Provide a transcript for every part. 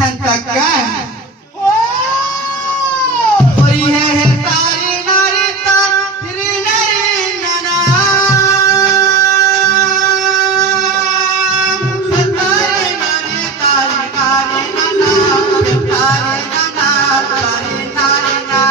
हंता का कोई है तारी नारी तारी नारी नाना तारी नारी तारी नारी नाना तारी नाना तारी नारी नाना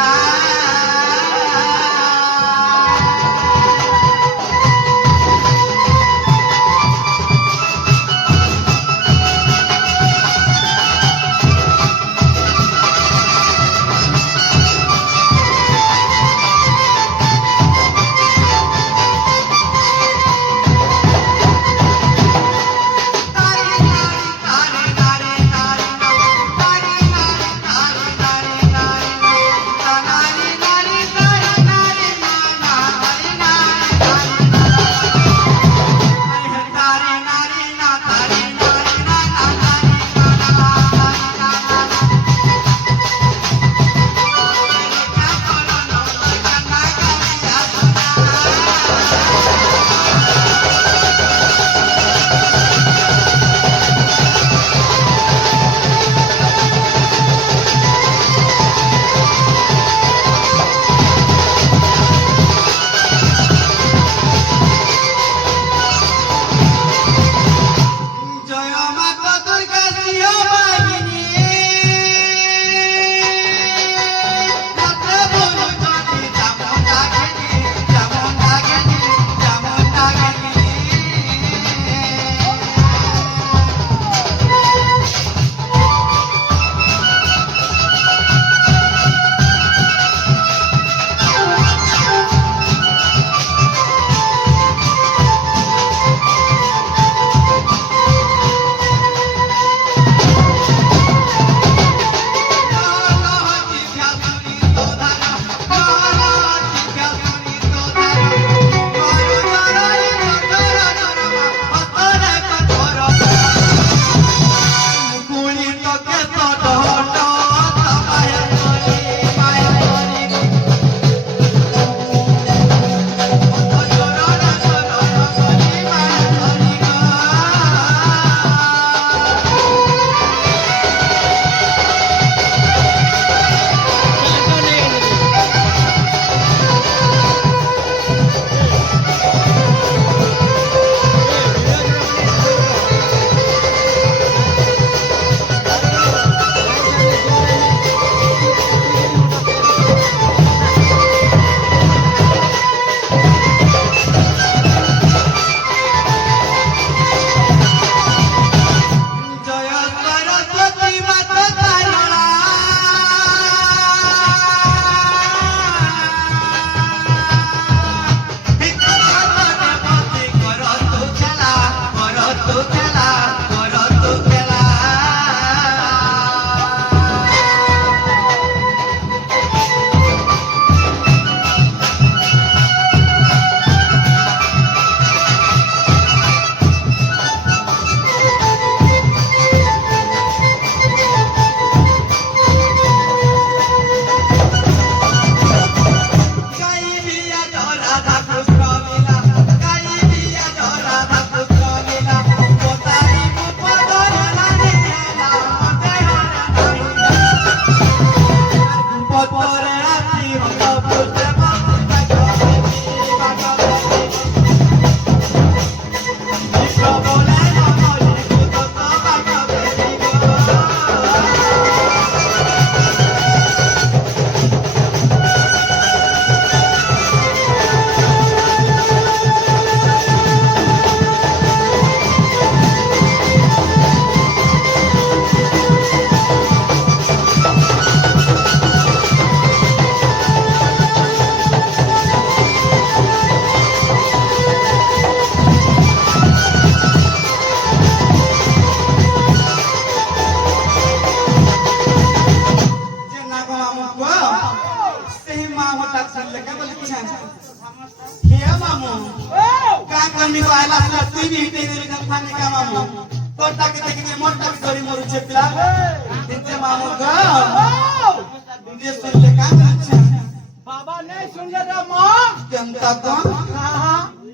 बाबा नहीं सुन रहा माँ जनता को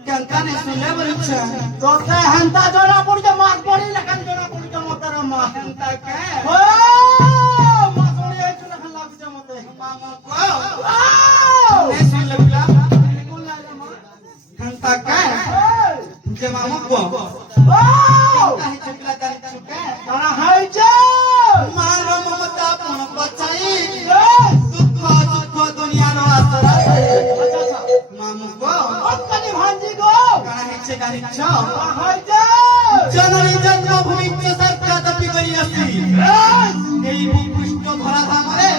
जनता ने सुने बोल तो हंता जोड़ा पड़ के मार पड़ी लेकिन जोड़ा पड़ के मोटर মা হেন্তা কে ও মা শুনি আইছো না খান লাগছে মতে মামু কো ও নে শুন লগুলা কোন লাগে মা হেন্তা কে যে মামু কো ও কাহি চকলা দানি চুকে তারা হাইছে মার মমতা পুন পচাই আচ্ছা দুঃখ দুঃখ দুনিয়ার আশরা আচ্ছা মামু কো অক্কানি ভাঞ্জি গো কানা হেছে জানিছ তারা হাইছে জননী জন্মভূমি সরকার দাবি করি আসি এই ভূপৃষ্ঠ ধরা ধামরে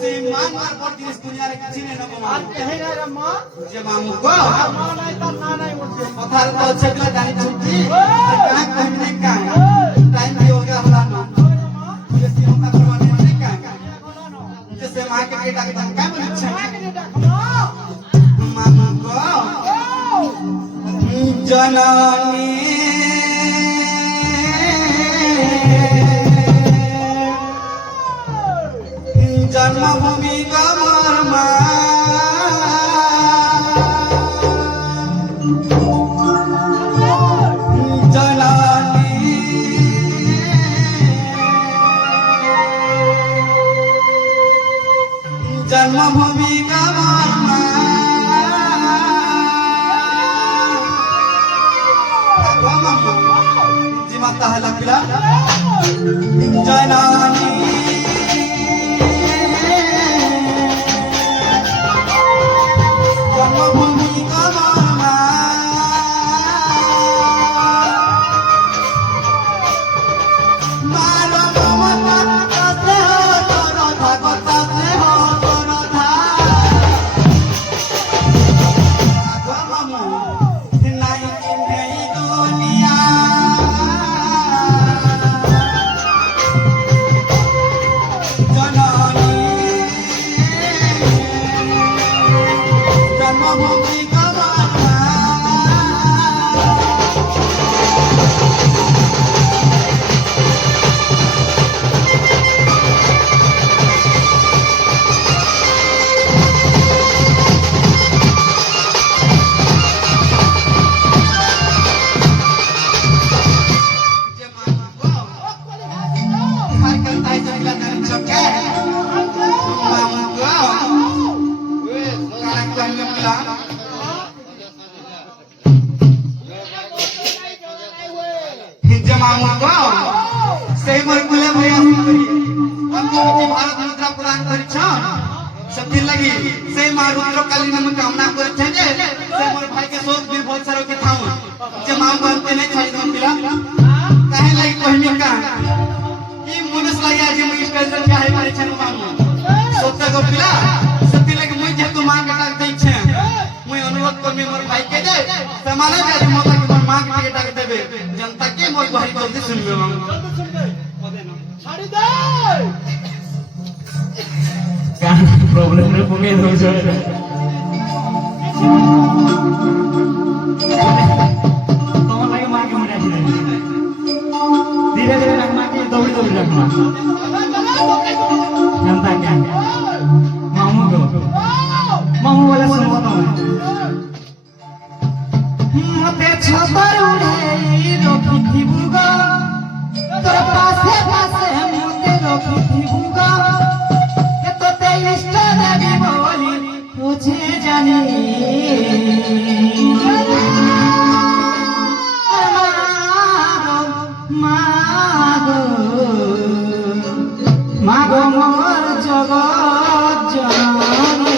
সেই মানবার পরদিন দুনিয়ার কিছু নেই নব আর কহে না রে মা যে মামু গো মা নাই তার না নাই উঠছে কথার তো সেগুলা জানি ছুটি কাহ কহিম নাই কাহ টাইম भी हो गया होला ना ये सिरों का करवाने नहीं काह जैसे मां के बेटा के तन का बोली छ मामू गो जननी जन्मभूमि का मर्मा जननी जन्मभूमि का मर्मा जी माता है लकीला जननी जन्मभूमि का मर्मा मारो ममता से हो तोरो धागता से हो तोरो धाग मामू नहीं नहीं दुनिया जननी जन्मभूमि का मर्मा जे मामू को हर करता है जगला जानी छके मामू को काना कहन लगला जे मामू को सही मोर कुले भैया सुनरी हमको जे भारत मुद्रा प्रदान करी छ सती लगी से मां रुद्र काली नम कामना करे छे जे से मोर भाई के शोक भी बहुत सारो के थाऊ जे मां बनते नहीं छाई हम पिला काहे लगी कहमी का ई मनुष्य लगी आज मुई स्टेशन पे है मारे छन मामू सोता को पिला सती लगी मुई जे तू मां के डाक दई छे मुई अनुरोध करमी मोर भाई के जे समाने आज मोता के मोर मां के डाक देबे जनता के मोर भाई जल्दी सुनबे मामू জলদি শুনবে ছাড়ি দে Kan problemnya mungkin hujan. Tolong lagi maki mana sini. Tidak nak maki dobri nak maki. Nanti kan. Mamu tu. Mamu wala semua tu. मते छपर उड़े रोकी थीबुगा तोर पासे पासे मुते रोकी थीबुगा के तो ते इष्ट देवी बोली तुझे जाने मागो मागो मोर जगत जननी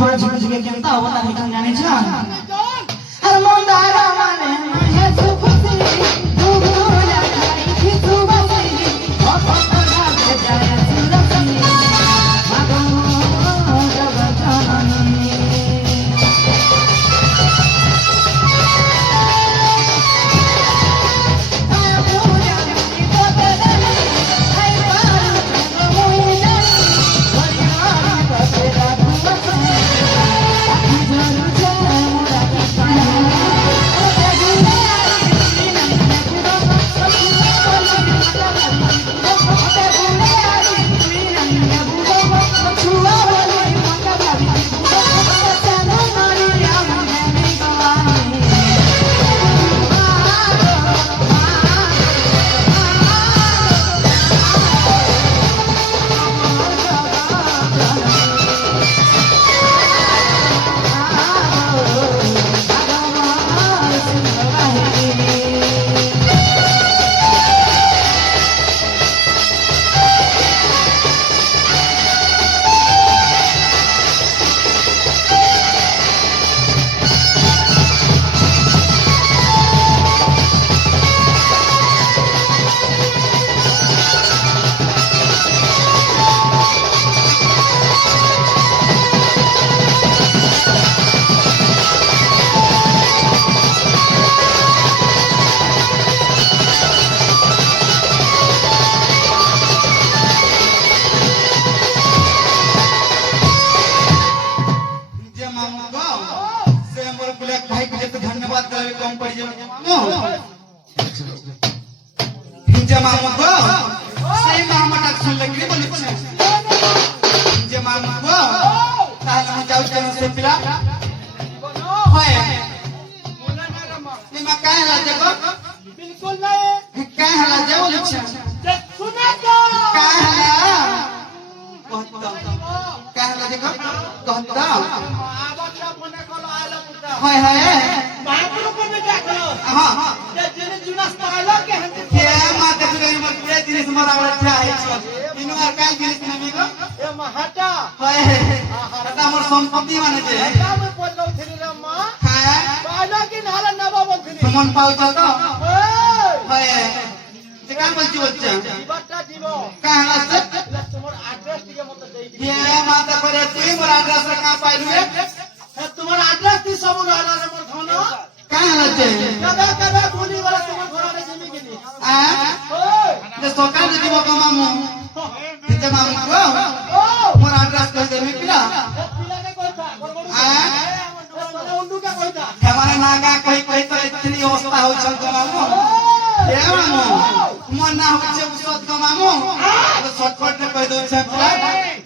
मार झुक झुके केनता होता है तुम जाने छ हर मंदारा माने है सुखसी दुगुला खाई थी तू बसी और पता के जाए सुरसी मागो जगत जननी जे मामू को से मोर ब्लैक भाई के तो धन्यवाद करे कम पड़ जे मामू जे मामू को से मामा का सुन लगी बोली छे जे मामू को ताला में जाऊ जन से पिला होय निमा काहे ला देखो बिल्कुल नहीं काहे ला जे बोली छे सुना तो काहे ला कहता काहे ला देखो कहता आबा फोने कलो आइला पुता हाय हाय बापरो को में क्या करो हां जे जेने जुनास तो आइला के हंते के माते सुरे मर पूरे जिनिस मरा वाला छा है छ इनु आर काल जिनिस नमी को ए महटा हाय हटा मोर संपत्ति माने जे का में बोललो थी रे मां हाय बाला की नाला नबा बोलथनी तुमन पाउ छ तो ओए हाय जे का बोलची बच्चा बट्टा जीवो काहला से तुम्हार एड्रेस दिए मत दे दी ये माता करे तू मोर एड्रेस का पाइलु तुम्हार एड्रेस दी सब रहला रे मोर थाना काहला से कबे कबे बोली वाला तुम्हार घर रे जमी के नी आ ओए जे सोका जे दिबो को मामू जे मामू को ओ मोर एड्रेस कह दे मिला पिला के कोई था गड़बड़ आ उंडू का कोई था हमारा नागा कहीं तो इतनी अवस्था हो चल को मामू ए मामू मन ना हो छे उसत को मामू तो शॉर्टकट में कह दो छे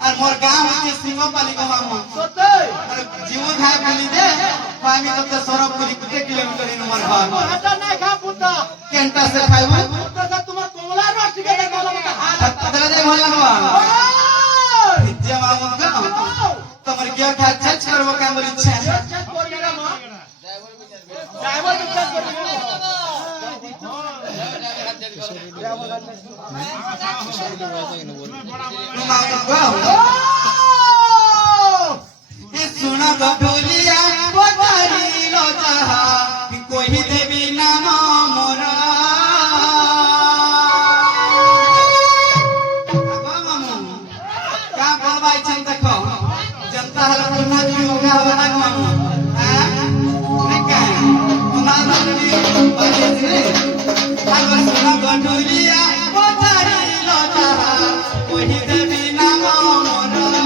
और मोर गांव के सिंगोपाली को मामू सोते और जीव खाए बोली दे पानी तो सरबपुरी कितने किलोमीटर इन मोर घर हटा ना खा पुता केंटा से खाइबो पुता का तुम्हार कोमला रोटी के देखो लगा हाल अदला दे भला हुआ ओए जे मामू का तमर क्या खा छछ करबो का बोली छे चेक कर रे मां ड्राइवर के चेक कर मामू को ये सुना बबुलिया बजारी लो जहा कोई देवी नाम मोरा अबा मामू का बोलबाई छन देखो जनता हल पुना की होगा बना मामू हां नहीं का ना लड़नी बाजे से अगर सुना बबुलिया बजारी लो जहा कोई देवी नाम मोरा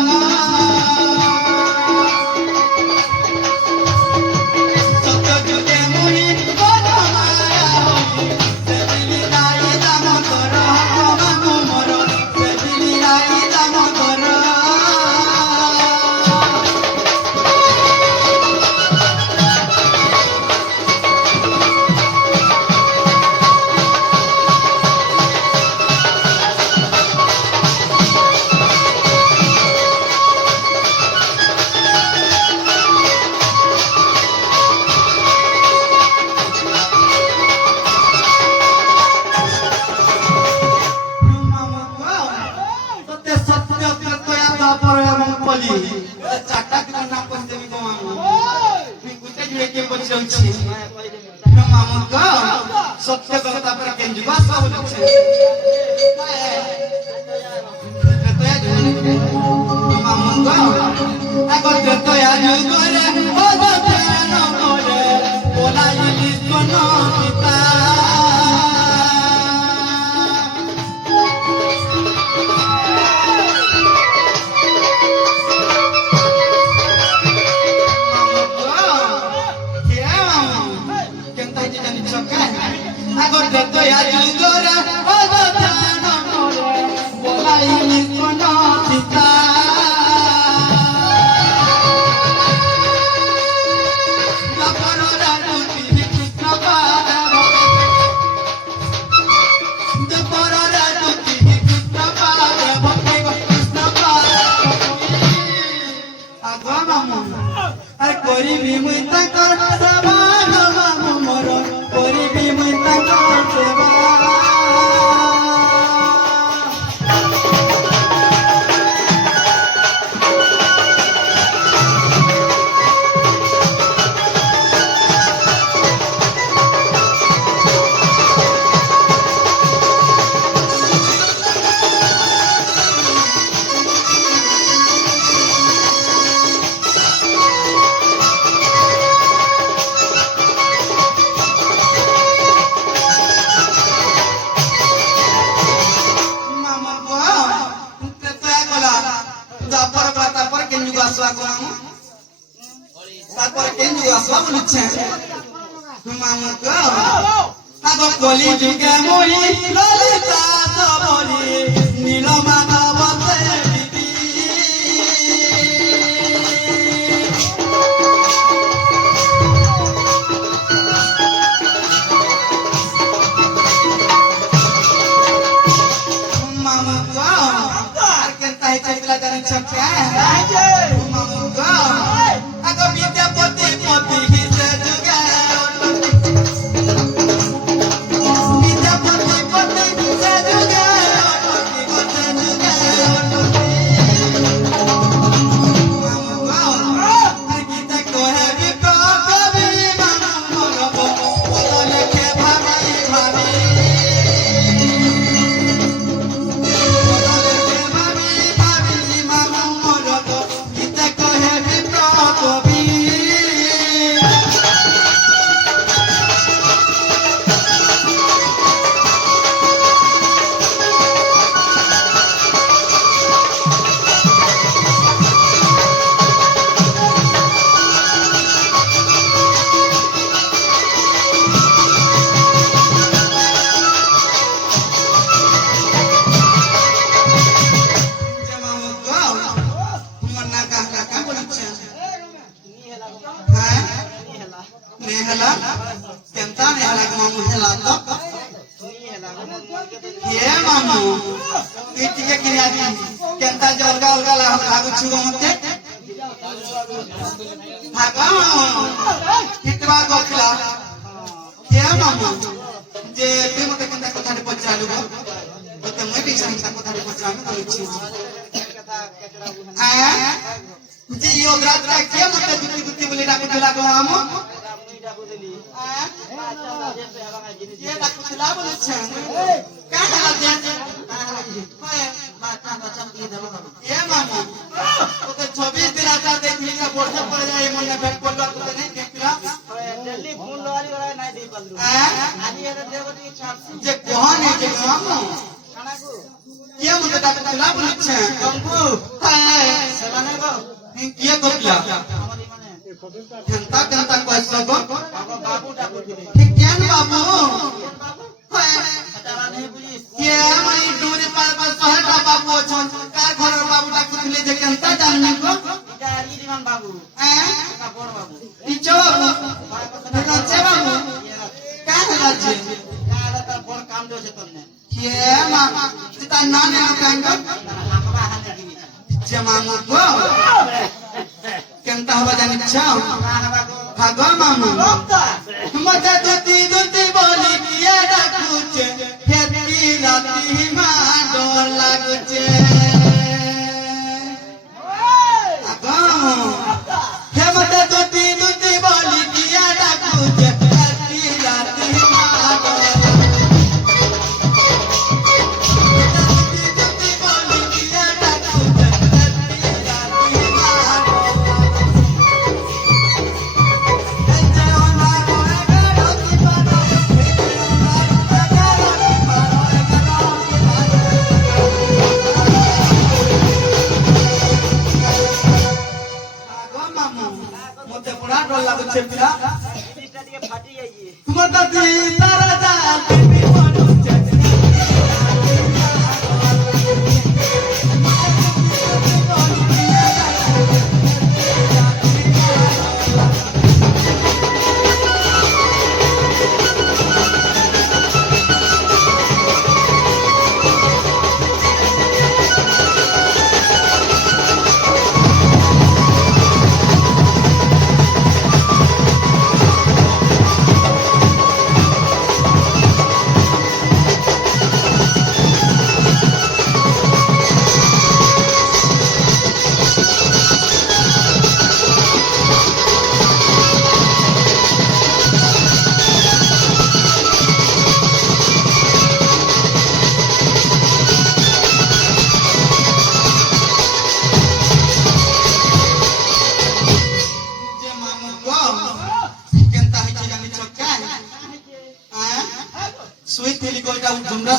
তারপরে কেন আসবা বলছে মামুকা আগো কলি যুগে মই ললিতা সবরি নীলমাধব দেবী মামুকা আর কেন তাই চাইলা জানি ছকে মামুকা আগো বিদ্যাপতি পতি হিসে যুগে বিদ্যাপতি পতি হিসে যুগে পতি গতে যুগে মামুকা আর গীতা কহে বিকো কবি মামু মরব পদ লেখে ভাবি ভাবি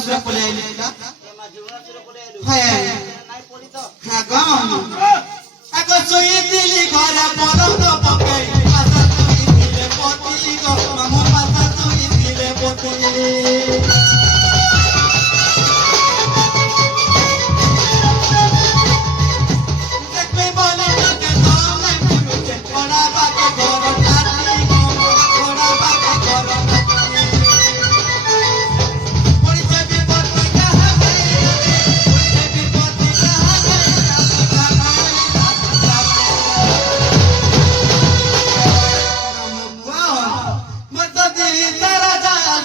सुरा कोले आइले का নাই है পড়ি তো हाँ गम आको सोई दिली घर परम तो पके पासा सोई दिले पति गो मामू पासा सोई दिले पति देख में बोले के तो नहीं पूछे बड़ा बाके घर काटी गो बड़ा बाके घर काटी परिचय विपत्ति कहा गई परिचय विपत्ति कहा गई मत दी तेरा जाया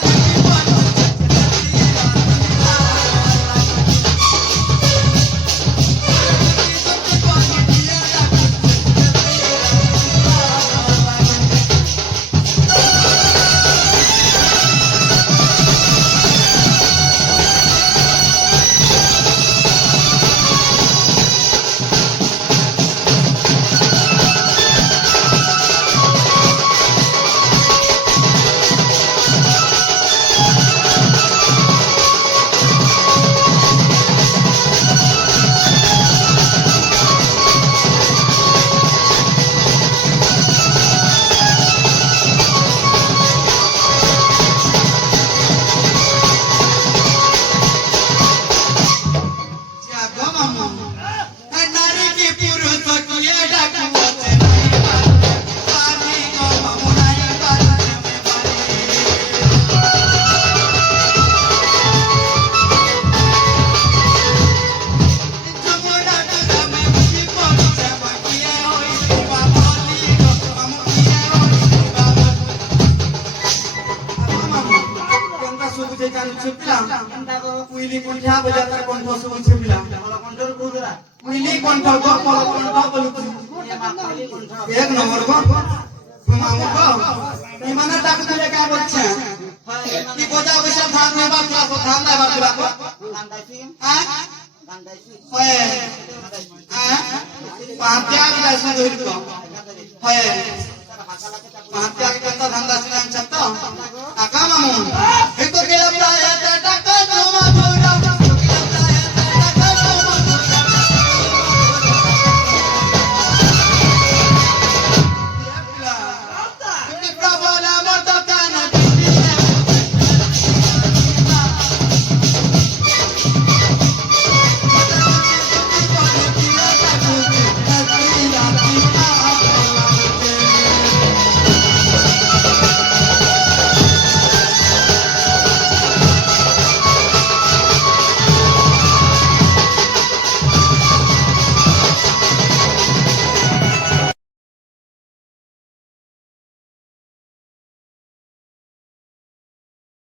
नारी की पुरुष किए डाकू होते नहीं पानी को ममुनाई बात में पानी जमुना डगा में मुझे पहुंचे बकिए होई शिवा बोली को ममुनिए होई शिवा बोली कोनका सुबुजे जानु छिपिला कुइली कुंठा बजाता कोन सुबु छिपिला কন্ট্রোল করুরা कुइली कोंठा गो मोर कोंठा बोलुची एक नंबर को मामू को इमाना डाक दिले का बच्चा की गोजा वैसा धान में बात को धान दे बात को গান্ডাইছি हां গান্ডাইছি होए हां पात्या भी ऐसा धोर को होए पात्या के कंदा धंधा से छत्ता आका मामू